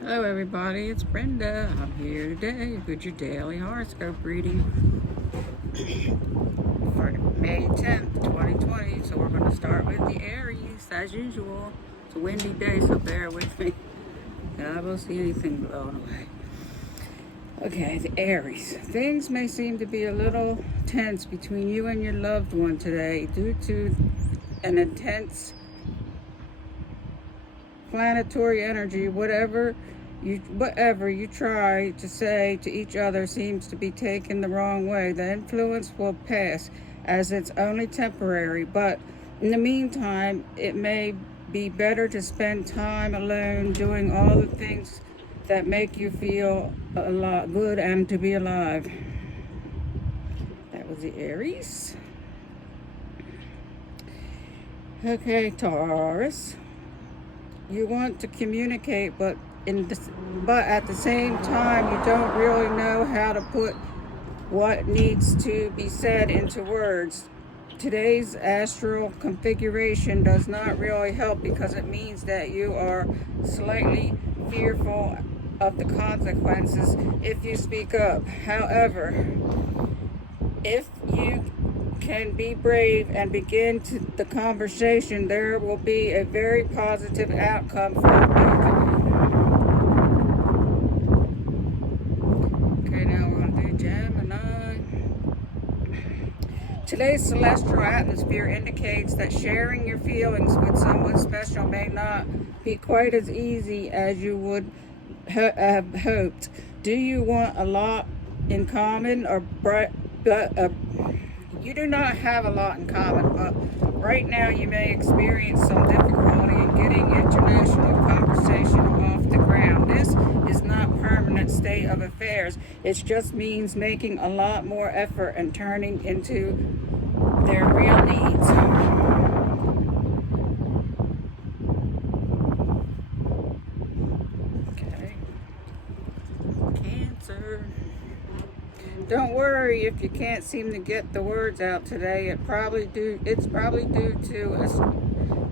Hello everybody, it's Brenda. I'm here today with your daily horoscope reading for May 10th, 2020. So we're going to start with the Aries as usual. It's a windy day, so bear with me. I will see anything blown away. Okay, the Aries. Things may seem to be a little tense between you and your loved one today due to an intense planetary energy. Whatever you try to say to each other seems to be taken the wrong way. The influence will pass as it's only temporary, but in the meantime, it may be better to spend time alone doing all the things that make you feel a lot good and to be alive. That was the Aries. Okay, Taurus. You want to communicate, but at the same time, you don't really know how to put what needs to be said into words. Today's astral configuration does not really help because it means that you are slightly fearful of the consequences if you speak up. However, if you can be brave and begin the conversation, there will be a very positive outcome for both. Okay, now we're going to do Gemini. Today's celestial atmosphere indicates that sharing your feelings with someone special may not be quite as easy as you would have hoped. Do you want a lot in common, you do not have a lot in common, but right now you may experience some difficulty in getting international conversation off the ground. This is not permanent state of affairs. It just means making a lot more effort and turning into their real needs. Okay. Cancer. Don't worry if you can't seem to get the words out today. It's probably due to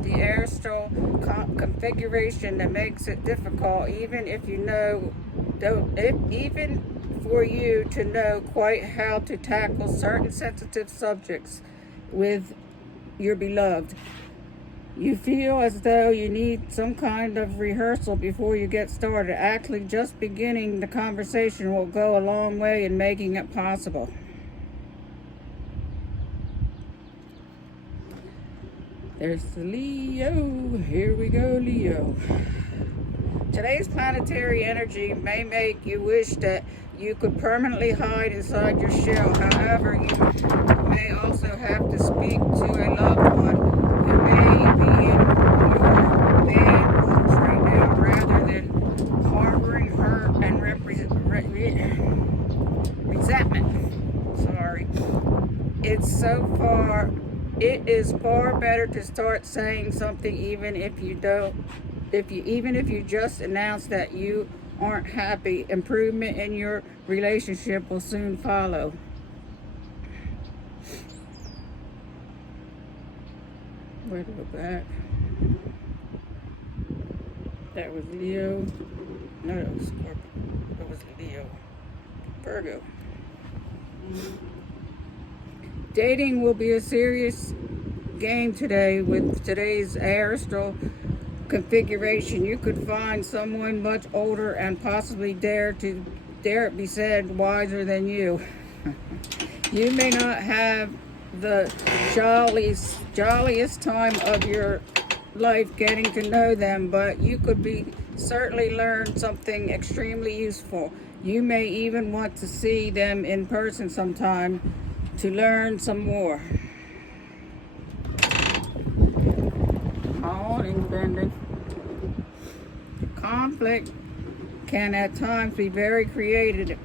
the astral configuration that makes it difficult, even for you to know quite how to tackle certain sensitive subjects with your beloved. You feel as though you need some kind of rehearsal before you get started. Actually, just beginning the conversation will go a long way in making it possible. There's the Leo. Here we go, Leo. Today's planetary energy may make you wish that you could permanently hide inside your shell. However, you may also have to speak to a loved one who may be in your bad books right now, rather than harboring hurt and resentment. Sorry. It is far better to start saying something even if you just announce that you aren't happy. Improvement in your relationship will soon follow. Where to go back? That was Leo. No, that was Scorpio. That was Leo. Virgo. Dating will be a serious game today with today's astral configuration. You could find someone much older and possibly dare it be said wiser than you. You may not have the jolliest time of your life getting to know them, but you could certainly learn something extremely useful. You may even want to see them in person sometime to learn some more. Morning, Brenda. Conflict can at times be very creative,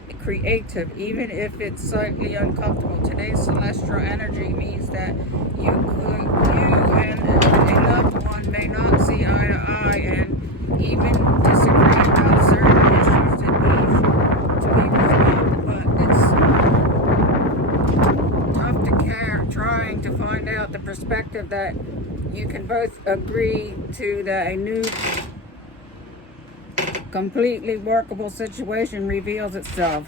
even if it's slightly uncomfortable. Today's celestial energy means that you and a loved one may not see eye to eye and even disagree about certain issues that need to be resolved. But it's tough to care trying to find out the perspective that you can both agree to that a new completely workable situation reveals itself.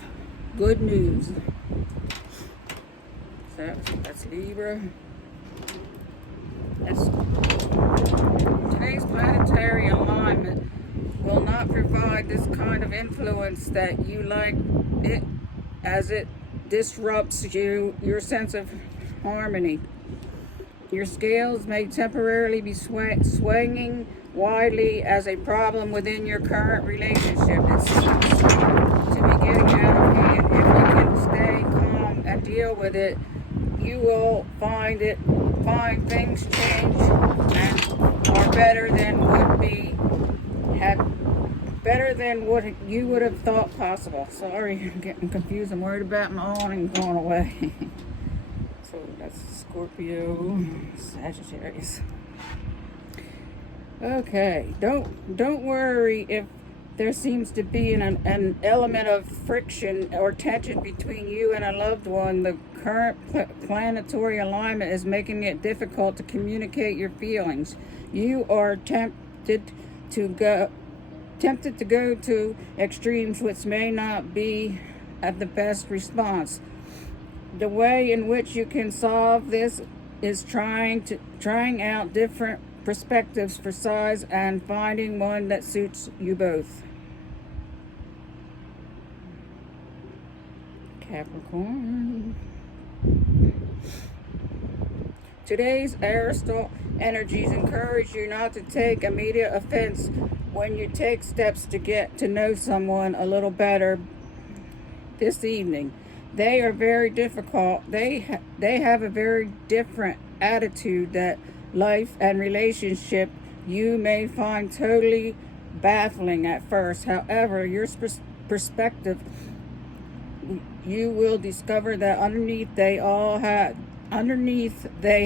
Good news. So that's Libra. Today's planetary alignment will not provide this kind of influence that you like it, as it disrupts your sense of harmony. Your scales may temporarily be swinging widely as a problem within your current relationship. It seems to be getting out of hand. If you can stay calm and deal with it, you will find things change and are better than what you would have thought possible. Sorry, I'm getting confused. I'm worried about my awning going away. So that's Scorpio, Sagittarius. Okay, don't worry if there seems to be an element of friction or tension between you and a loved one. The current planetary alignment is making it difficult to communicate your feelings. You are tempted to go to extremes, which may not be at the best response. The way in which you can solve this is trying out different perspectives for size and finding one that suits you both. Capricorn. Today's aristal energies encourage you not to take immediate offense when you take steps to get to know someone a little better this evening. They are very difficult. They have a very different attitude that life and relationship you may find totally baffling at first. However, your perspective, you will discover that underneath they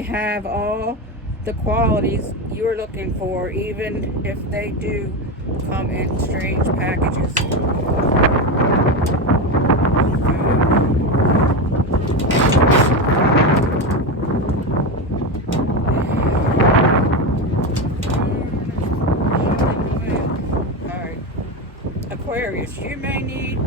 have all the qualities you're looking for, even if they do come in strange packages. Aquarius, you may need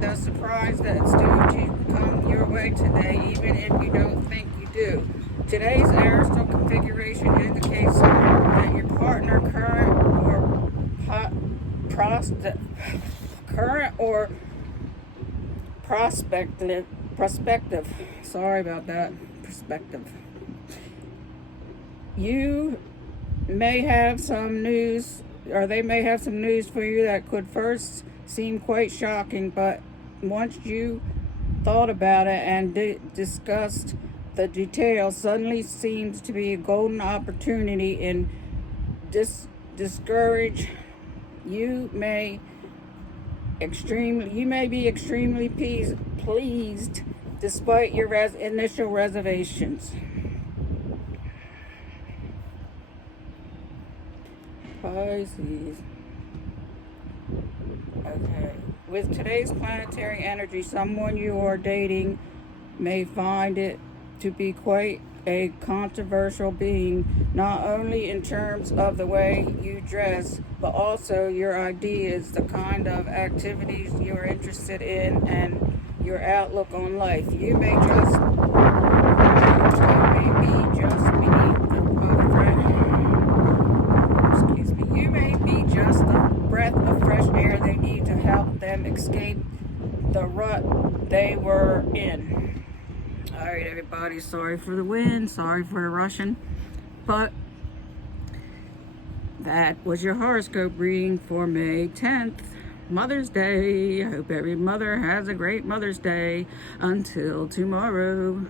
the surprise that's due to come your way today, even if you don't think you do. Today's aristal configuration indicates that your partner, prospective. Sorry about that. Perspective. You may have some news, or they may have some news for you that could first seem quite shocking, but once you thought about it and discussed the details, suddenly seems to be a golden opportunity in discourage. You may be extremely pleased despite your initial reservations. Pisces. Okay. With today's planetary energy, someone you are dating may find it to be quite a controversial being, not only in terms of the way you dress, but also your ideas, the kind of activities you're interested in, and your outlook on life. You may be just a breath of fresh air they need to help them escape the rut they were in. All right, everybody, sorry for the wind, sorry for the rushing, but that was your horoscope reading for May 10th, Mother's Day. I hope every mother has a great Mother's Day. Until tomorrow.